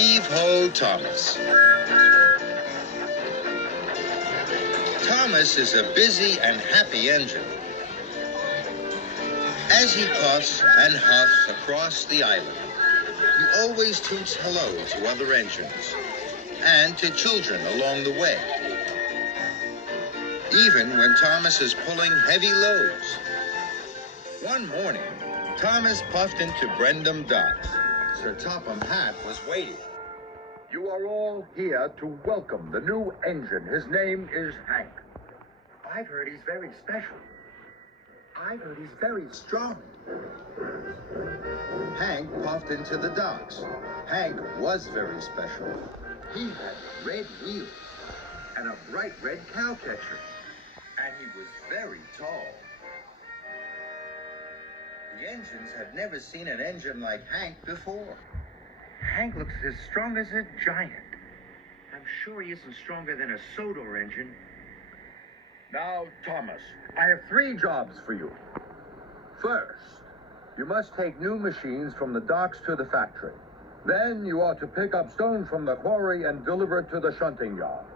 Heave Ho Thomas. Thomas is a busy and happy engine. As he puffs and huffs across the island, he always toots hello to other engines and to children along the way. Even when Thomas is pulling heavy loads. One morning, Thomas puffed into Brendam Docks. Sir Topham Hatt was waiting. You are all here to welcome the new engine. His name is Hank. I've heard he's very special. I've heard he's very strong. Hank puffed into the docks. Hank was very special. He had red wheels and a bright red cow catcher. And he was very tall. The engines had never seen an engine like Hank before. Hank looks as strong as a giant. I'm sure he isn't stronger than a Sodor engine. Now, Thomas, I have 3 jobs for you. First, you must take new machines from the docks to the factory. Then you are to pick up stone from the quarry and deliver it to the shunting yard.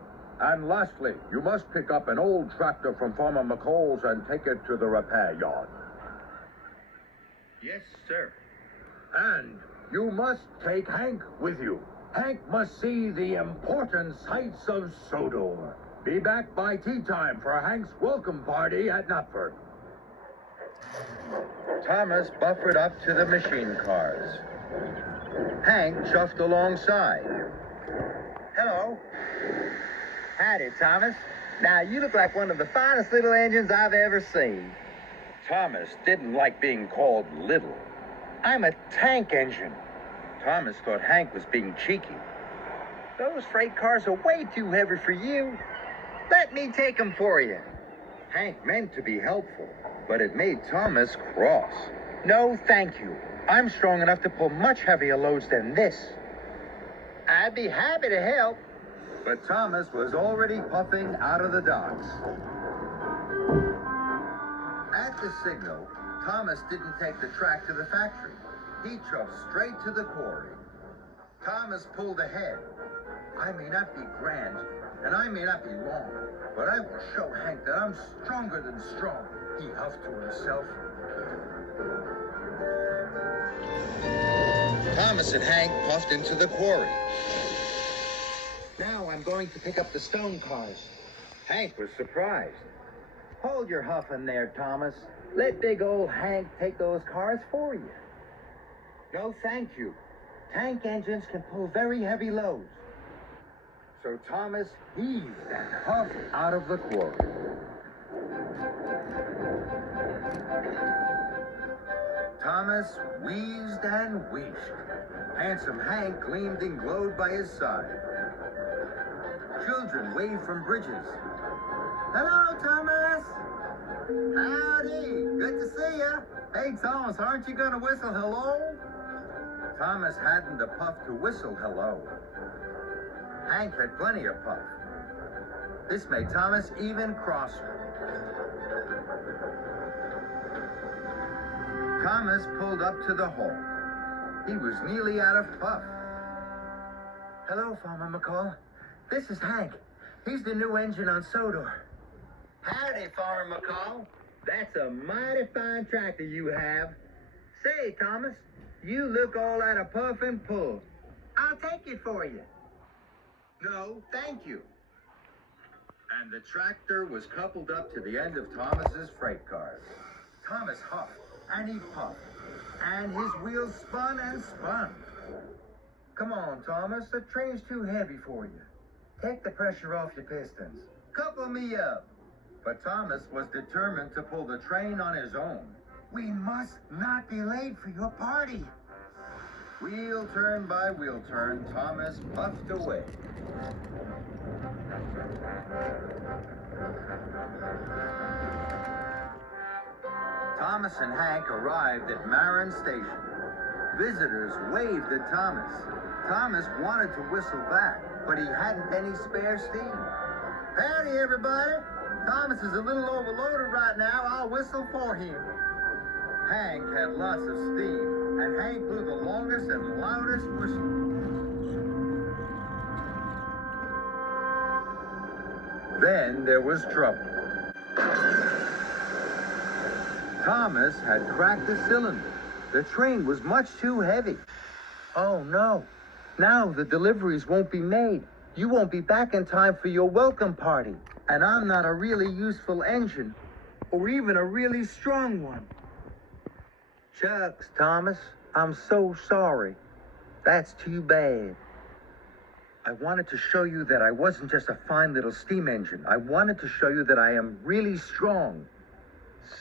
And lastly, you must pick up an old tractor from Farmer McCall's and take it to the repair yard. Yes, sir. And you must take Hank with you. Hank must see the important sights of Sodor. Be back by tea time for Hank's welcome party at Knapford. Thomas buffered up to the machine cars. Hank chuffed alongside. Hello. Howdy, Thomas. Now, you look like one of the finest little engines I've ever seen. Thomas didn't like being called little. I'm a tank engine. Thomas thought Hank was being cheeky. Those freight cars are way too heavy for you. Let me take them for you. Hank meant to be helpful, but it made Thomas cross. No, thank you. I'm strong enough to pull much heavier loads than this. I'd be happy to help. But Thomas was already puffing out of the docks. At the signal, Thomas didn't take the track to the factory. He chuffed straight to the quarry. Thomas pulled ahead. I may not be grand, and I may not be long, but I will show Hank that I'm stronger than strong, he huffed to himself. Thomas and Hank puffed into the quarry. Now I'm going to pick up the stone cars. Hank was surprised. Hold your huffing there, Thomas. Let big old Hank take those cars for you. No, thank you. Tank engines can pull very heavy loads. So Thomas heaved and huffed out of the quarry. Thomas wheezed and wheezed. Handsome Hank gleamed and glowed by his side. Children waved from bridges. Hello, Thomas. Howdy. Good to see you. Hey, Thomas, aren't you going to whistle hello? Thomas hadn't the puff to whistle hello. Hank had plenty of puff. This made Thomas even crosser. Thomas pulled up to the hole. He was nearly out of puff. Hello, Farmer McCall. This is Hank. He's the new engine on Sodor. Howdy, Farmer McCall. That's a mighty fine tractor you have. Say, Thomas, you look all out of puff and pull. I'll take it for you. No, thank you. And the tractor was coupled up to the end of Thomas's freight cars. Thomas huffed and he puffed, and his wheels spun and spun. Come on, Thomas, the train's too heavy for you. Take the pressure off your pistons. Couple me up. But Thomas was determined to pull the train on his own. We must not be late for your party. Wheel turn by wheel turn, Thomas puffed away. Thomas and Hank arrived at Marin Station. Visitors waved at Thomas. Thomas wanted to whistle back, but he hadn't any spare steam. Howdy, everybody. Thomas is a little overloaded right now. I'll whistle for him. Hank had lots of steam, and Hank blew the longest and loudest whistle. Then there was trouble. Thomas had cracked the cylinder. The train was much too heavy. Oh no, now the deliveries won't be made. You won't be back in time for your welcome party. And I'm not a really useful engine, or even a really strong one. Shucks, Thomas, I'm so sorry. That's too bad. I wanted to show you that I wasn't just a fine little steam engine. I wanted to show you that I am really strong.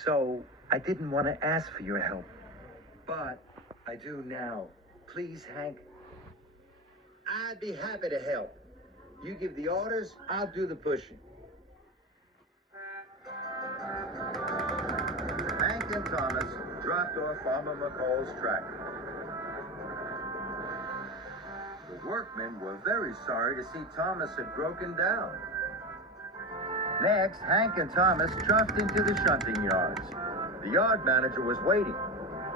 So I didn't want to ask for your help. But I do now. Please, Hank. I'd be happy to help. You give the orders, I'll do the pushing. Hank and Thomas dropped off Farmer McCall's tractor. The workmen were very sorry to see Thomas had broken down. Next, Hank and Thomas jumped into the shunting yards. The yard manager was waiting.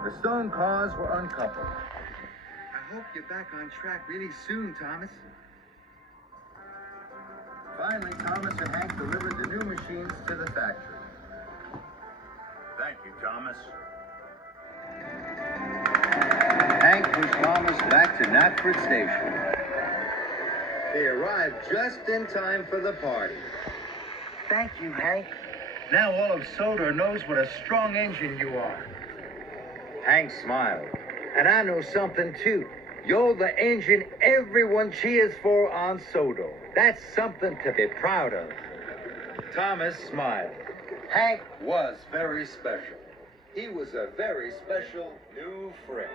The stone cars were uncoupled. I hope you're back on track really soon, Thomas. Finally, Thomas and Hank delivered the new machines to the factory. Thank you, Thomas. Hank pushed Thomas back to Knapford Station. They arrived just in time for the party. Thank you, Hank. Now all of Sodor knows what a strong engine you are. Hank smiled. And I know something, too. You're the engine everyone cheers for on Sodor. That's something to be proud of. Thomas smiled. Hank was very special. He was a very special new friend.